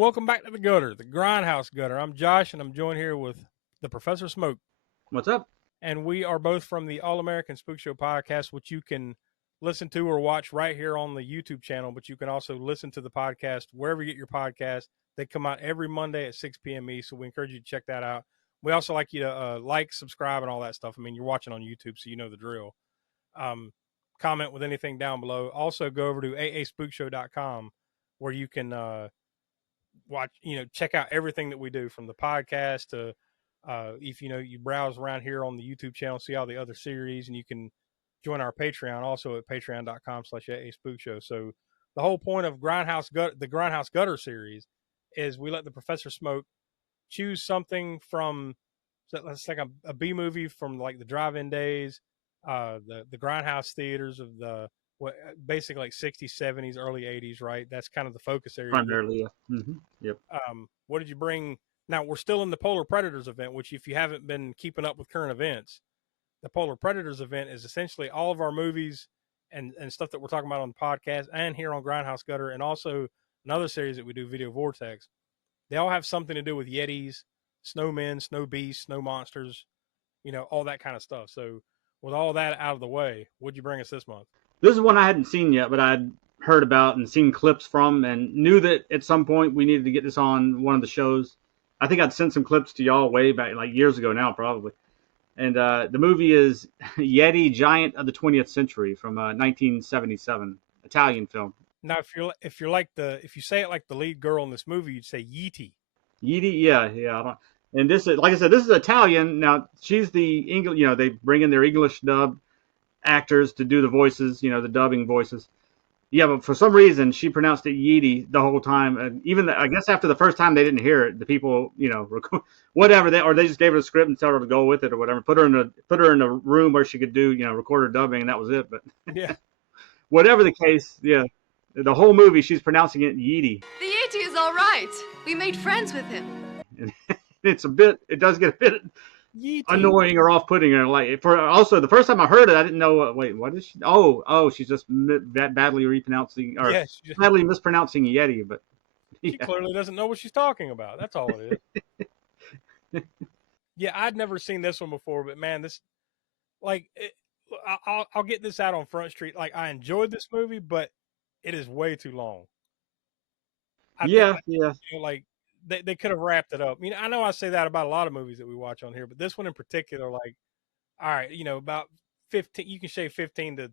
welcome back to the gutter, the Grindhouse gutter. I'm Josh, and I'm joined here with the Professor Smoke. What's up? And we are both from the All American Spookshow podcast, which you can listen to or watch right here on the YouTube channel, but you can also listen to the podcast wherever you get your podcast. They come out every Monday at 6 p.m. East, so we encourage you to check that out. We also like you to like, subscribe, and all that stuff. I mean, you're watching on YouTube, so you know the drill. Comment with anything down below. Also, go over to aaspookshow.com where you can watch, check out everything that we do, from the podcast to if you browse around here on the YouTube channel, see all the other series, and you can join our Patreon also at patreon.com/aaspookshow. So the whole point of the Grindhouse Gutter series is we let the Professor Smoke choose something from, let's like a B movie from like the drive-in days, the Grindhouse theaters of the basically like 60s, 70s, early 80s, right? That's kind of the focus area. Primarily, yeah. Yep. What did you bring? Now, we're still in the Polar Predators event, which if you haven't been keeping up with current events, the Polar Predators event is essentially all of our movies and stuff that we're talking about on the podcast and here on Grindhouse Gutter, and also another series that we do, Video Vortex. They all have something to do with Yetis, snowmen, snow beasts, snow monsters, all that kind of stuff. So with all that out of the way, what'd you bring us this month? This is one I hadn't seen yet, but I'd heard about and seen clips from, and knew that at some point we needed to get this on one of the shows. I think I'd sent some clips to y'all way back, like years ago now, probably. And the movie is Yeti, Giant of the 20th Century from 1977, Italian film. Now, if you say it like the lead girl in this movie, you'd say Yeti. Yeti, yeah. And this is, like I said, this is Italian. Now she's the English. They bring in their English dub actors to do the voices, the dubbing voices. Yeah, but for some reason she pronounced it Yeti the whole time, and even I guess after the first time they didn't hear it, the people, whatever they just gave her a script and told her to go with it or whatever. Put her in a room where she could do, record her dubbing, and that was it. But yeah, whatever the case, yeah, the whole movie she's pronouncing it Yeti. The Yeti is all right. We made friends with him. It does get a bit Yeti. Annoying or off-putting, or like also the first time I heard it, I didn't know. Wait, what is she? Oh, she's just badly mispronouncing Yeti, but she clearly doesn't know what she's talking about. That's all it is. Yeah, I'd never seen this one before, but man, I'll get this out on Front Street. Like, I enjoyed this movie, but it is way too long. Yeah. Like, they could have wrapped it up. I know I say that about a lot of movies that we watch on here, but this one in particular, like, all right, about 15, you can shave 15 to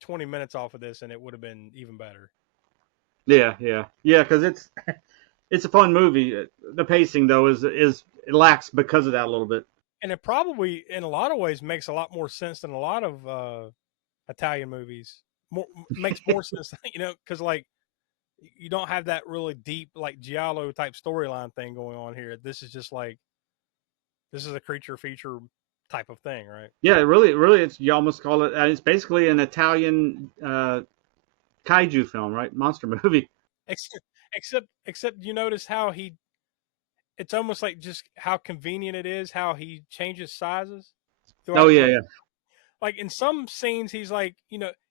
20 minutes off of this and it would have been even better. Yeah, because it's a fun movie. The pacing, though, is it lacks because of that a little bit. And it probably, in a lot of ways, makes a lot more sense than a lot of Italian movies. Makes more sense, because, like, you don't have that really deep, like, giallo type storyline thing going on here. This is just like, this is a creature feature type of thing, right? Yeah, really, it's, you almost call it, it's basically an Italian kaiju film, right? Monster movie. Except you notice how it's almost like just how convenient it is how he changes sizes. Oh, yeah. Like, in some scenes, he's like,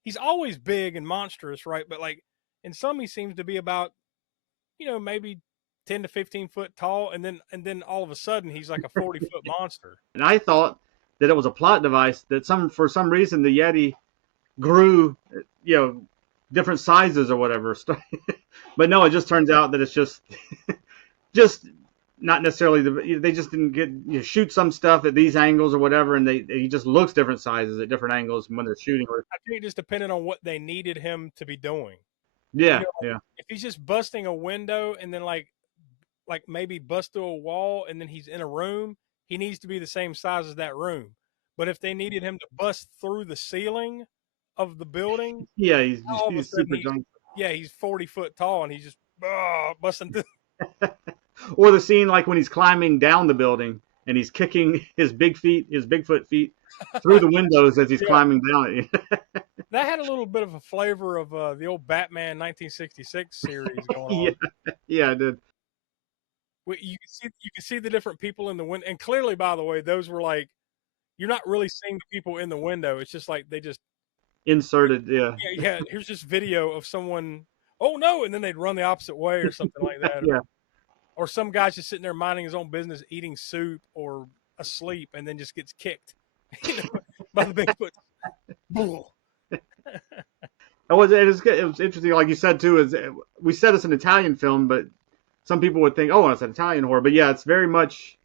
he's always big and monstrous, right? But, like, in some, he seems to be about, maybe 10 to 15 foot tall, and then all of a sudden he's like a 40-foot monster. And I thought that it was a plot device that for some reason the Yeti grew, different sizes or whatever. But no, it just turns out that it's just not necessarily they just didn't get shoot some stuff at these angles or whatever, and he just looks different sizes at different angles when they're shooting. I think it just depended on what they needed him to be doing. Yeah, If he's just busting a window and then like maybe bust through a wall and then he's in a room, he needs to be the same size as that room. But if they needed him to bust through the ceiling of the building, yeah, he's super giant. Yeah, he's 40 foot tall and he's just busting through. Or the scene like when he's climbing down the building and he's kicking his Bigfoot feet through the windows as he's climbing down it. That had a little bit of a flavor of the old Batman 1966 series going on. Yeah, it did. You can see the different people in the window, and clearly, by the way, those were like, you're not really seeing the people in the window. It's just like they just inserted. Yeah. Here's this video of someone. Oh no! And then they'd run the opposite way or something like that. Yeah. Or some guy's just sitting there minding his own business, eating soup or asleep, and then just gets kicked, by the Bigfoot. It was interesting, like you said too. Is we said it's an Italian film, but some people would think, oh, it's an Italian horror. But yeah, it's very much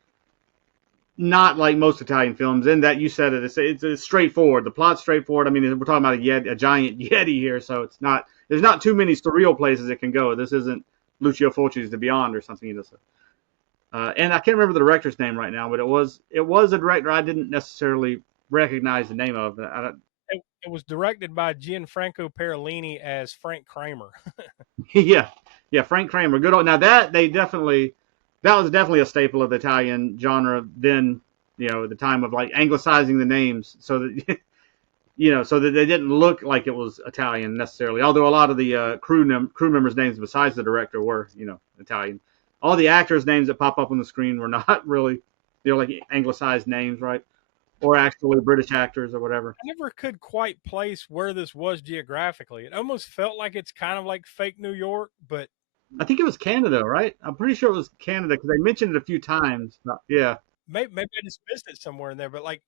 not like most Italian films. In that you said it, it's straightforward. The plot's straightforward. I mean, we're talking about a giant Yeti here, so it's not. There's not too many surreal places it can go. This isn't Lucio Fulci's The Beyond or something. And I can't remember the director's name right now, but it was a director I didn't necessarily recognize the name of. It was directed by Gianfranco Parolini as Frank Kramer. yeah, Frank Kramer. Good old. Now that was definitely a staple of the Italian genre. Then, at the time of like anglicizing the names, so that so that they didn't look like it was Italian necessarily. Although a lot of the crew members' names besides the director were Italian. All the actors' names that pop up on the screen were not really like anglicized names, right? Or actually British actors or whatever. I never could quite place where this was geographically. It almost felt like it's kind of like fake New York, but I think it was Canada, right? I'm pretty sure it was Canada because they mentioned it a few times. Yeah. Maybe I just missed it somewhere in there, but like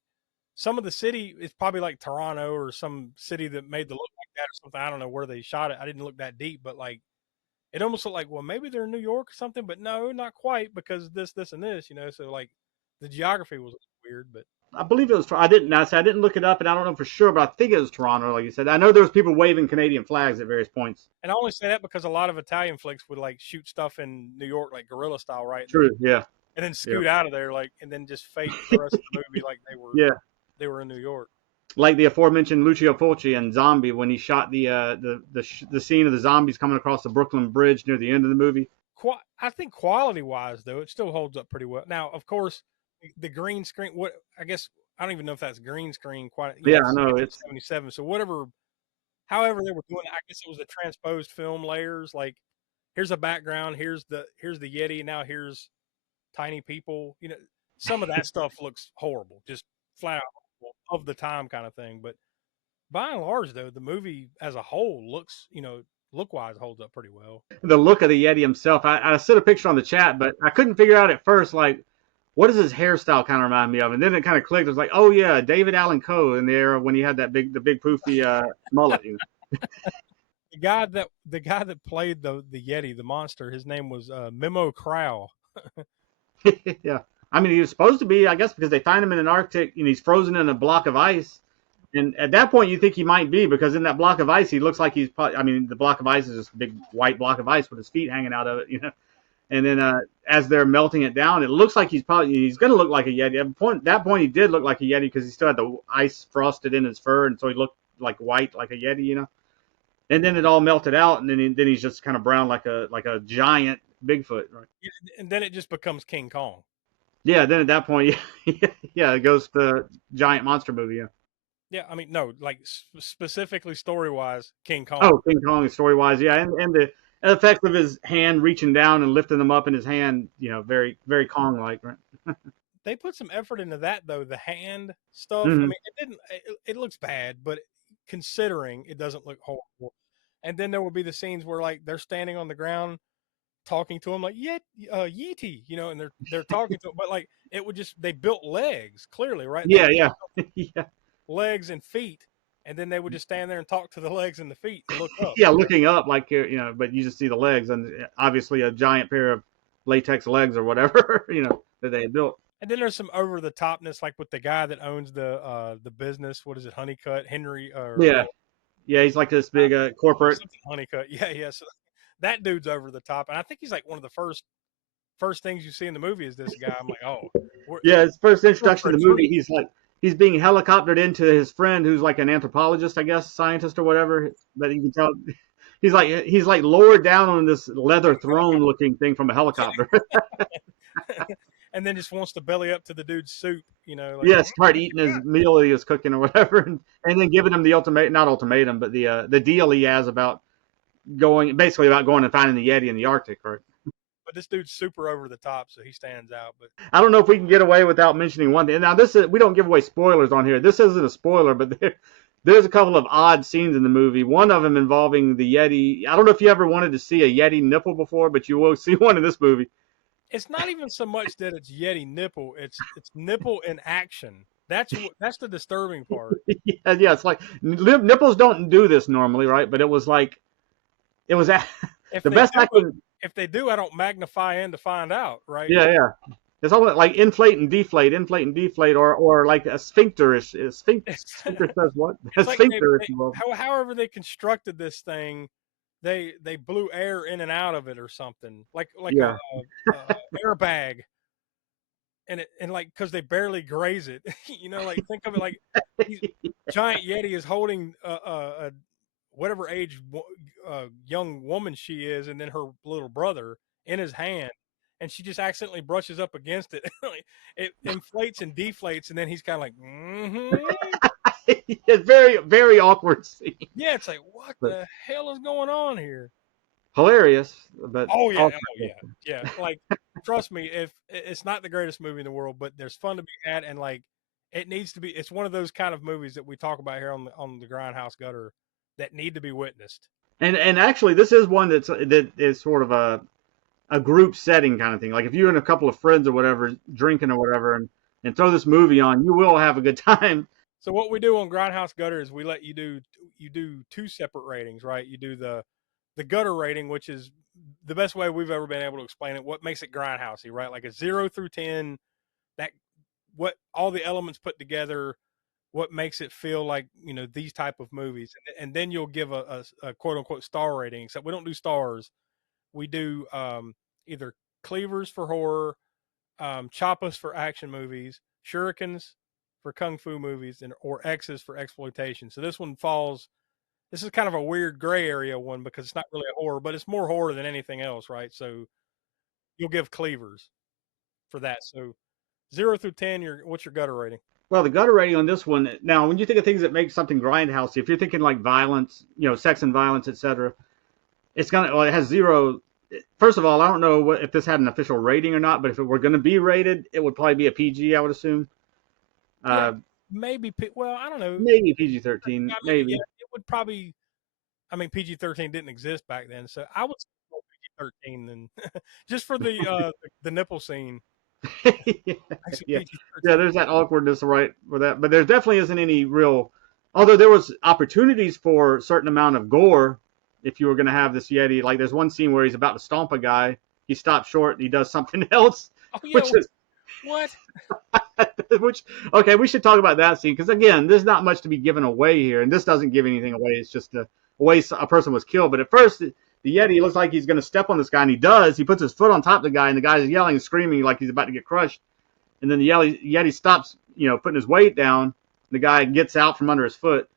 some of the city is probably like Toronto or some city that made the look like that or something. I don't know where they shot it. I didn't look that deep, but like it almost looked like, well, maybe they're in New York or something, but no, not quite because this, and this, so like the geography was weird, but I believe it was. I didn't look it up, and I don't know for sure, but I think it was Toronto, like you said. I know there was people waving Canadian flags at various points. And I only say that because a lot of Italian flicks would like shoot stuff in New York, like guerrilla style, right? True, yeah. And then scoot out of there, like, and then just fake the rest of the movie like they were in New York. Like the aforementioned Lucio Fulci and Zombie when he shot the scene of the zombies coming across the Brooklyn Bridge near the end of the movie. I think quality wise though, it still holds up pretty well. Now, of course, the green screen. I guess I don't even know if that's green screen. Quite. Yeah, I know it's 77. So however they were doing it, I guess it was the transposed film layers. Like, here's a background. Here's the Yeti. Now here's tiny people. Some of that stuff looks horrible, just flat out of the time kind of thing. But by and large, though, the movie as a whole looks, look-wise holds up pretty well. The look of the Yeti himself, I sent a picture on the chat, but I couldn't figure out at first, like, what does his hairstyle kind of remind me of? And then it kind of clicked. It was like, oh yeah, David Allan Coe in the era when he had the big poofy mullet. The guy that played the Yeti, the monster, his name was Mimmo Crao. Yeah, I mean he was supposed to be, I guess, because they find him in an Arctic and he's frozen in a block of ice. And at that point, you think he might be, because in that block of ice, he looks like he's probably, I mean, the block of ice is this big white block of ice with his feet hanging out of it, And then as they're melting it down, it looks like he's going to look like a Yeti. At that point, he did look like a Yeti because he still had the ice frosted in his fur, and so he looked like white, like a Yeti, And then it all melted out, and then he's just kind of brown like a giant Bigfoot, right? And then it just becomes King Kong. Yeah, then at that point, yeah, it goes to giant monster movie, yeah. Yeah, I mean, no, like specifically story-wise, King Kong. Oh, King Kong story-wise, yeah, and the effect of his hand reaching down and lifting them up in his hand, very, very Kong-like, right? They put some effort into that, though. The hand stuff. Mm-hmm. I mean, it looks bad, but considering it doesn't look horrible. And then there will be the scenes where like they're standing on the ground talking to him like Yeti, and they're talking to him, but like it would just, they built legs clearly, right? Yeah. Yeah. Legs and feet, and then they would just stand there and talk to the legs and the feet and look up. Yeah, looking up like but you just see the legs and obviously a giant pair of latex legs or whatever that they had built. And then there's some over the topness, like with the guy that owns the business. What is it, Honeycutt Henry? Yeah, he's like this big corporate Honeycutt. Yeah. So that dude's over the top, and I think he's like one of the first things you see in the movie is this guy. I'm like, oh, yeah. His first introduction to the movie, he's being helicoptered into his friend who's like an anthropologist, I guess, scientist or whatever. But you can tell he's like lowered down on this leather throne looking thing from a helicopter. And then just wants to belly up to the dude's soup, start eating his meal he was cooking or whatever, and then giving him the not ultimatum, but the deal he has about going and finding the Yeti in the Arctic, right? But this dude's super over the top, so he stands out. But I don't know if we can get away without mentioning one thing. Now, we don't give away spoilers on here. This isn't a spoiler, but there's a couple of odd scenes in the movie. One of them involving the Yeti. I don't know if you ever wanted to see a Yeti nipple before, but you will see one in this movie. it's not even so much that it's Yeti nipple. It's nipple in action. That's the disturbing part. Yeah. It's like nipples don't do this normally, right? But it was like it was If the they best do, I can. I don't magnify in to find out, right? Yeah, yeah. It's almost like inflate and deflate, or like a sphincter. Sphincter says what? A It's like sphincter, if you will. however they constructed this thing, they blew air in and out of it or something, like Yeah. a airbag, and like because they barely graze it, like think of it like these giant Yeti is holding a whatever age young woman she is, and then her little brother in his hand, and she just accidentally brushes up against it. It inflates and deflates, and then he's kind of like, It's very, very awkward scene. yeah, it's like, what But the hell is going on here? hilarious, but Oh yeah, also, oh yeah, yeah. Like, trust me, if it's not the greatest movie in the world, but there's fun to be had, and like, it needs to be. It's one of those kind of movies that we talk about here on the Grindhouse Gutter that need to be witnessed. and actually, this is one that is sort of a group setting kind of thing. Like if you and a couple of friends or whatever drinking or whatever, and throw this movie on, you will have a good time. So what we do on Grindhouse Gutter is we let you do two separate ratings, right? You do the gutter rating, which is the best way we've ever been able to explain it. What makes it grindhousey, right? Like a 0 through 10, that what all the elements put together, what makes it feel like these type of movies, and then you'll give a quote unquote star rating. Except we don't do stars. We do either cleavers for horror, choppas for action movies, shurikens for kung fu movies, or X's for exploitation. So this one falls. This is kind of a weird gray area one because it's not really a horror, but it's more horror than anything else, right? So you'll give cleavers for that. So 0 through 10, what's your gutter rating? Well, the gutter rating on this one. Now, when you think of things that make something grindhousey, if you're thinking like violence, sex and violence, etc., it's gonna. Well, it has 0. First of all, I don't know if this had an official rating or not, but if it were going to be rated, it would probably be a PG, I would assume. Yeah, maybe. Well, I don't know. Maybe PG-13. I mean, Maybe. yeah, it would probably. I mean, PG-13 didn't exist back then, so I would say PG-13 then, just for the nipple scene. Yeah, yeah. There's that awkwardness right for that, but there definitely isn't any real. Although there was opportunities for a certain amount of gore, if you were going to have this Yeti. Like there's one scene where he's about to stomp a guy, he stops short and he does something else, Oh yeah, which is what? okay. We should talk about that scene because again, there's not much to be given away here, and this doesn't give anything away. It's just the way a person was killed. But at first, the Yeti looks like he's going to step on this guy, and he does. He puts his foot on top of the guy, and the guy's yelling and screaming like he's about to get crushed. And then the Yeti stops, putting his weight down. The guy gets out from under his foot,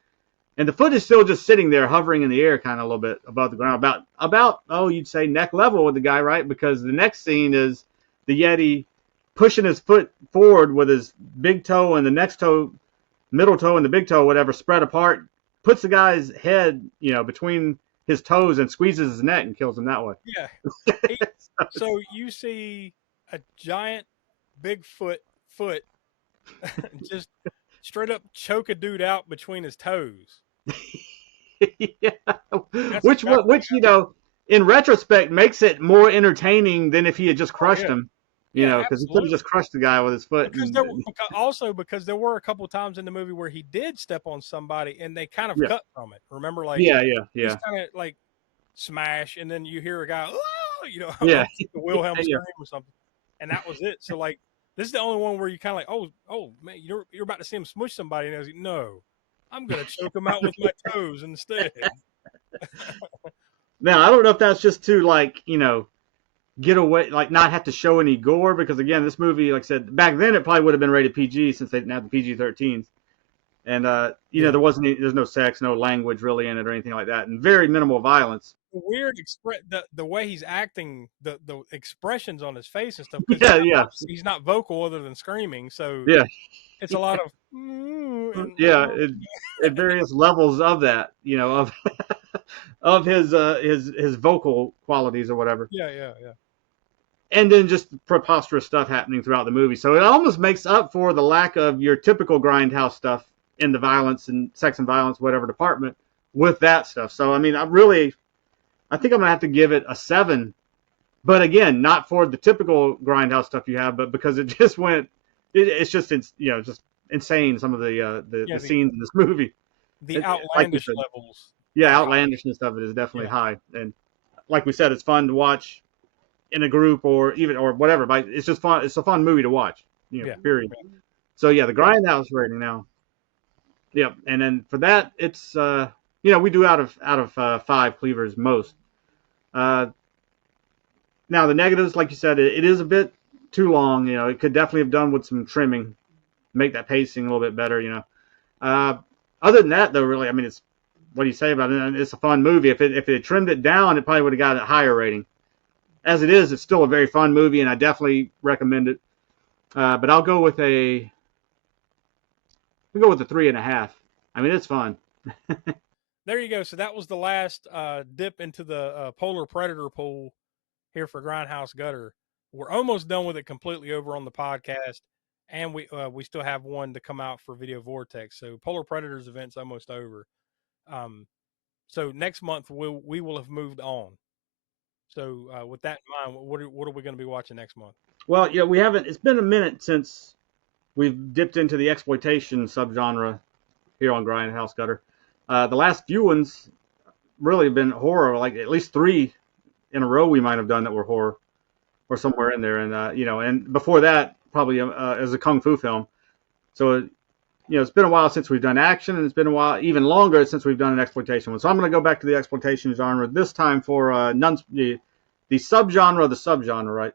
and the foot is still just sitting there, hovering in the air, kind of a little bit above the ground, about you'd say neck level with the guy, right? Because the next scene is the Yeti pushing his foot forward with his big toe and the next toe, middle toe and the big toe, whatever, spread apart, puts the guy's head, between his toes and squeezes his neck and kills him that way. Yeah. So you see a giant Bigfoot foot just straight up choke a dude out between his toes. Yeah. Which in retrospect makes it more entertaining than if he had just crushed him. Because he could have just crushed the guy with his foot. Because there were a couple of times in the movie where he did step on somebody and they kind of cut from it. Remember, like yeah. He's kind of like smash, and then you hear a guy, the Wilhelm scream or something, and that was it. So like, this is the only one where you kind of like, oh man, you're about to see him smush somebody, and I was like, no, I'm gonna choke him out with my toes instead. Now I don't know if that's just to get away, like not have to show any gore, because again, this movie, like I said, back then it probably would have been rated PG since they didn't have the PG-13s, and there's no sex, no language really in it or anything like that, and very minimal violence. The way he's acting, the expressions on his face and stuff. He's not vocal other than screaming, so it's a lot of at various levels of that, of his vocal qualities or whatever. Yeah. And then just preposterous stuff happening throughout the movie. So it almost makes up for the lack of your typical grindhouse stuff in the violence and sex and violence, whatever department, with that stuff. So, I mean, I think I'm going to have to give it a 7 But again, not for the typical Grindhouse stuff you have, but because it just went, it's just just insane. Some of the scenes in this movie, the outlandish like said, levels. Yeah, outlandishness of it is definitely high, and like we said, it's fun to watch in a group or whatever. But it's just fun. It's a fun movie to watch. Period. Yeah. So the Grindhouse rating now. Yep, and then for that, it's we do out of 5 cleavers most. Now the negatives, like you said, it is a bit too long. It could definitely have done with some trimming, make that pacing a little bit better. Other than that, though, really, I mean, it's what do you say about it? It's a fun movie. If it had trimmed it down, it probably would have got a higher rating. As it is, it's still a very fun movie, and I definitely recommend it. But I'll go with a 3.5. I mean, it's fun. There you go. So that was the last dip into the Polar Predator pool here for Grindhouse Gutter. We're almost done with it completely over on the podcast, and we still have one to come out for Video Vortex. So Polar Predators event's almost over. So next month we will have moved on. So with that in mind, what are we going to be watching next month? Well, we haven't. It's been a minute since we've dipped into the exploitation subgenre here on Grindhouse Gutter. The last few ones really have been horror, like at least 3 in a row we might have done that were horror or somewhere in there. And, and before that, probably as a Kung Fu film. So, it's been a while since we've done action, and it's been a while, even longer since we've done an exploitation one. So I'm going to go back to the exploitation genre this time for the subgenre of the subgenre, right?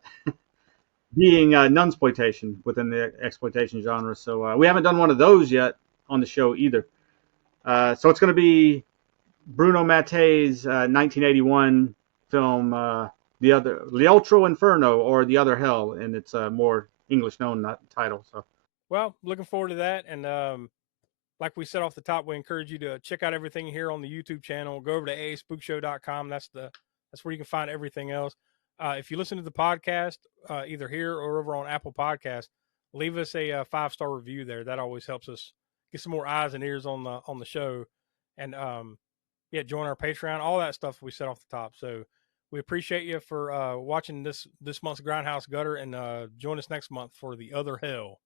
Being nunsploitation within the exploitation genre. So we haven't done one of those yet on the show either. So it's going to be Bruno Mattei's 1981 film, L'Altro Inferno, or The Other Hell, and it's a more English known title. So, well, looking forward to that. And like we said off the top, we encourage you to check out everything here on the YouTube channel. Go over to aaspookshow.com. That's where you can find everything else. If you listen to the podcast, either here or over on Apple Podcasts, leave us a 5-star review there. That always helps us get some more eyes and ears on the show. And join our Patreon, all that stuff we said off the top. So we appreciate you for watching this month's Grindhouse Gutter, and join us next month for The Other Hell.